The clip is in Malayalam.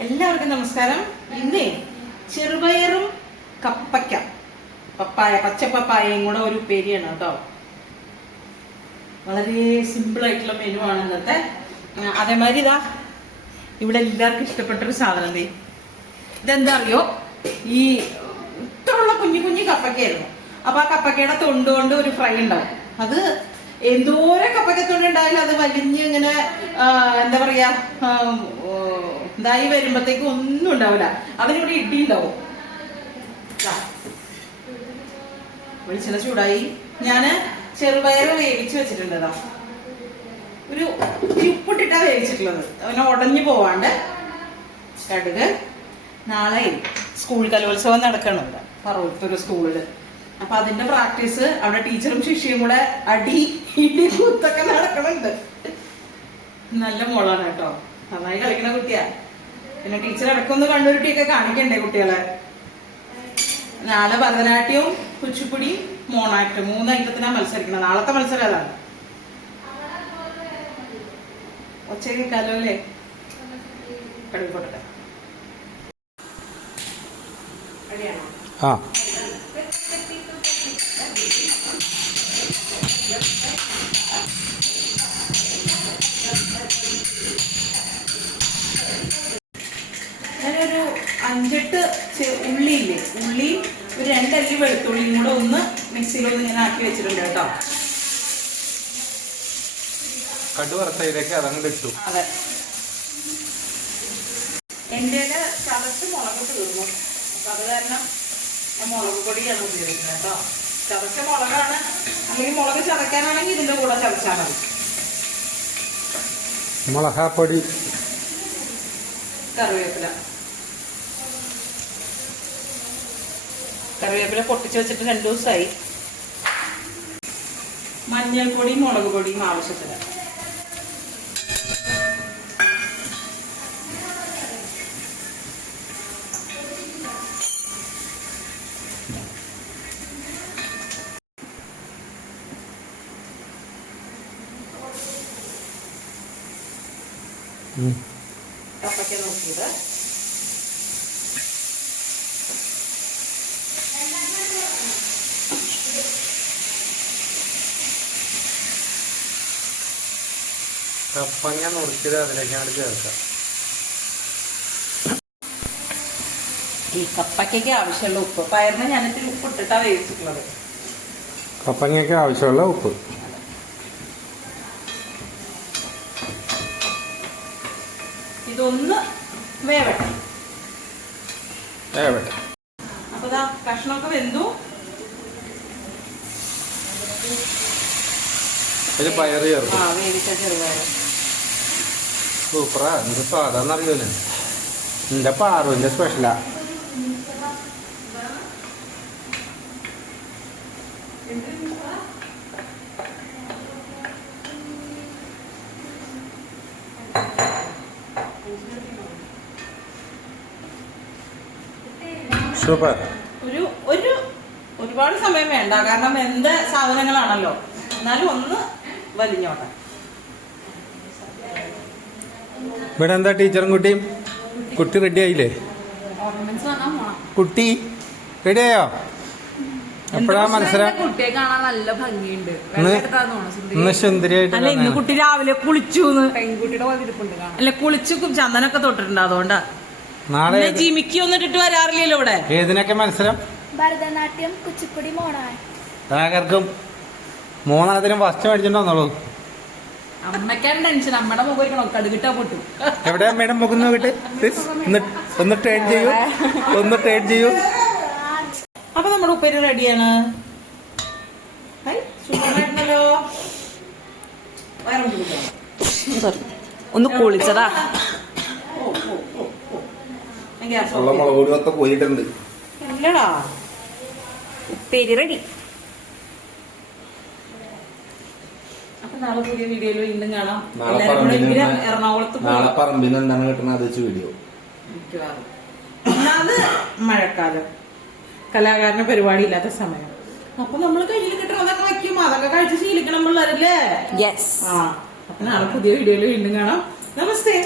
എല്ലാവർക്കും നമസ്കാരം. ഇന്നേ ചെറുപയറും കപ്പയ്ക്ക പപ്പായ പച്ചപ്പപ്പായയും കൂടെ ഒരു ഉപ്പേരിയാണ് കേട്ടോ. വളരെ സിമ്പിൾ ആയിട്ടുള്ള മെനു ആണ് ഇന്നത്തെ. അതേമാതിരി ഇതാ ഇവിടെ എല്ലാവർക്കും ഇഷ്ടപ്പെട്ടൊരു സാധനം ഇതെന്താ അറിയോ, ഈ ഇത്രയുള്ള കുഞ്ഞു കുഞ്ഞു കപ്പയ്ക്കായിരുന്നു. അപ്പൊ ആ കപ്പയ്ക്കയുടെ തൊണ്ടുകൊണ്ട് ഒരു ഫ്രൈ ഉണ്ടാവും. അത് എന്തോരം കപ്പയ്ക്കത്തൊണ്ട് ഉണ്ടായാലും അത് വലിഞ്ഞ് ഇങ്ങനെ എന്താ പറയാ ഇതായി വരുമ്പത്തേക്കും ഒന്നും ഉണ്ടാവില്ല. അതിനിവിടെ ഇഡ്ഡി ഉണ്ടാവും. വെളിച്ചെണ്ണ ചൂടായി. ഞാന് ചെറുപയർ വേവിച്ച് വെച്ചിട്ടുണ്ട്. ഒരു ഉപ്പിട്ടിട്ടാ വേവിച്ചിട്ടുള്ളത്, അങ്ങനെ ഉടഞ്ഞു പോവാണ്ട്. കടുക്. നാളെ സ്കൂൾ കലോത്സവം നടക്കണം ഇവിടെ പറവൂർത്തൊരു സ്കൂളില്. അപ്പൊ അതിന്റെ പ്രാക്ടീസ് അവിടെ ടീച്ചറും ശിഷ്യയും കൂടെ ഇടി കുത്തൊക്കെ നടക്കണുണ്ട്. നല്ല മോളാണ് കേട്ടോ, നന്നായി കളിക്കണ കുട്ടിയാ. പിന്നെ ടീച്ചർ ഇടക്കൊന്ന് കണ്ണുരുട്ടിയൊക്കെ കാണിക്കണ്ടേ കുട്ടികളെ. നാളെ ഭരതനാട്യവും കുച്ചിപ്പുടി മോണാക്ട് 3 ഐറ്റത്തിനാ മത്സരിക്കണം. നാളത്തെ മത്സരം അതാണ്. ഒച്ച കേൾക്കാലോ അല്ലേ? കടുക് റെഡിയാണോ? ഞാനൊരു 5-8 ഉള്ളിയില്ലേ, ഉള്ളി ഒരു 2 അല്ലി വെളുത്തുള്ളിയും കൂടെ ഒന്ന് മിക്സിയിലൊന്ന് ഞാൻ ആക്കി വെച്ചിട്ടുണ്ട് കേട്ടോ. കടുവറുത്തതിലേക്ക് അതങ്ങോട്ട് ഇട്ടു. അതെ, എൻ്റെ ചതച്ച് മുളക് തീർന്നു. അപ്പൊ അത് കാരണം ഞാൻ മുളക് പൊടിയാണ് ഉപയോഗിക്കുന്നത് കേട്ടോ. ചതച്ച മുളകാണ്, അല്ലെങ്കിൽ മുളക് ചതയ്ക്കാനാണെങ്കിൽ ഇതിന്റെ കൂടെ ചതച്ചാൽ മതി. മുളകാപ്പൊടി, കറിവേപ്പില പൊട്ടിച്ച് വെച്ചിട്ട് 2 ദിവസമായി. മഞ്ഞൾപ്പൊടിയും മുളക് പൊടിയും ആവശ്യത്തിന്. കപ്പയ്ക്ക നോക്കിയത് കപ്പങ്ങ നുറുക്കിയത് അതിലേക്കാണ് ചേർക്കാം. ഈ കപ്പയ്ക്ക് ആവശ്യമുള്ള ഉപ്പ്, പയറിന് ഞാനിത്തിരി ഉപ്പ് ഇട്ടിട്ടാ വേവിച്ചിട്ടുള്ളത്. കപ്പങ്ങയ്ക്ക് ആവശ്യമുള്ള ഉപ്പ്. ഇതൊന്ന് വേവട്ടെ. അപ്പൊ ഇതാ കഷ്ണമൊക്കെ വെന്തു. പയറ് ചേർക്കും. വേവിച്ച ചെറുപയർ സൂപ്പറാ. എന്ത് സ്വാദാന്നറിയൂല. എന്റെ പാറുവിന്റെ സ്പെഷ്യലാ. സൂപ്പർ. ഒരുപാട് സമയം വേണ്ട, കാരണം എന്ത് സാധനങ്ങളാണല്ലോ. എന്നാലും ഒന്ന് വലിഞ്ഞോട്ടെ. ഇവിടെ എന്താ ടീച്ചറും കുട്ടിയും? കുട്ടി റെഡി ആയില്ലേ? കുട്ടി റെഡിയായോ? എപ്പോഴാ മത്സരം? കുട്ടിയെ കാണാൻ നല്ല ഭംഗിയുണ്ട്. ഇന്ന് സുന്ദരിയായിട്ട്. അല്ല, ഇന്ന് കുട്ടി രാവിലെ കുളിച്ചു. പെൺകുട്ടിയുടെ വന്നിരിപ്പുണ്ട്. അല്ല, കുളിച്ചു ചന്ദനൊക്കെ തൊട്ടിട്ടുണ്ട്. അതുകൊണ്ടാ. നാളെ ജിമിക്ക് ഒന്നിട്ടിട്ട് വരാറില്ലല്ലോ ഇവിടെ. ഏതിനൊക്കെ മത്സരം? ഭരതനാട്യം, കുച്ചിപ്പുടി, മോണാക്ട്. താകർക്കും 3 ഫസ്റ്റ് മേടിച്ചിട്ടുണ്ടോന്നുള്ളൂ. അമ്മയ്ക്കാണ് ടെൻഷൻ. അമ്മയുടെ മുഖം ഇരിക്കണം, കടുകിട്ടാ പൊട്ടു. എവിടെ അമ്മയുടെ മുഖം നോക്കിട്ട് ഒന്ന് ട്രേഡ് ചെയ്യൂ. അപ്പൊ നമ്മുടെ ഉപ്പേരി റെഡിയാണ്. ഒന്ന് കുളിച്ചതാ. പോയിട്ടുണ്ട്. ഇല്ലടാ, ഉപ്പേരി റെഡി. അപ്പൊ നാളെ പുതിയ വീഡിയോയിൽ വീണ്ടും കാണാം. എറണാകുളത്ത് പറമ്പിന് എന്താണ് കിട്ടുന്നത് വീഡിയോ. അത് മഴക്കാലം, കലാകാരന് പരിപാടി ഇല്ലാത്ത സമയം. അപ്പൊ നമ്മള് കയ്യിൽ കിട്ടുന്നതൊക്കെ വെക്കും. അതൊക്കെ കഴിച്ച് ശീലിക്കണം പിള്ളേരല്ലേ. അപ്പൊ നാളെ പുതിയ വീഡിയോയിൽ വീണ്ടും കാണാം. നമസ്തേ.